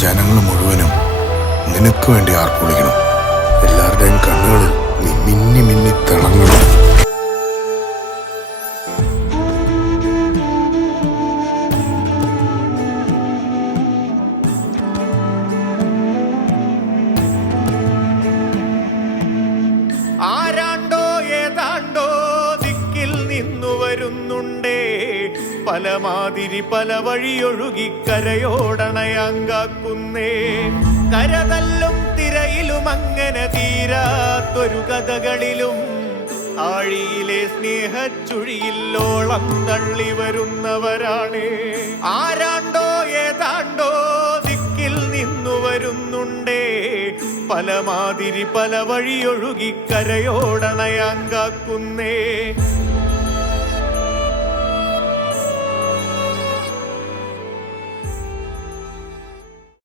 ജനങ്ങൾ മുഴുവനും നിനക്ക് വേണ്ടി ആർപ്പുവിളിക്കണം. എല്ലാവരുടെയും കണ്ണുകളിൽ നീ മിന്നി മിന്നി തിളങ്ങണം. ആരാണ്ടോ ഏതാണ്ടോ ദിക്കിൽ നിന്നു വരുന്നുണ്ടേ, പല മാതിരി പല വഴിയൊഴുകിക്കരയോടണയാങ്കാക്കുന്നേ. കരതല്ലും തിരയിലും അങ്ങനെ തീരാത്തൊരു കഥകളിലും ആഴിയിലെ സ്നേഹച്ചുഴിയില്ലോളം തള്ളി വരുന്നവരാണ്. ആരാണ്ടോ ഏതാണ്ടോ ദിക്കിൽ നിന്നു വരുന്നുണ്ടേ, പല മാതിരി പല വഴിയൊഴുകിക്കരയോടണയാങ്കാക്കുന്നേ.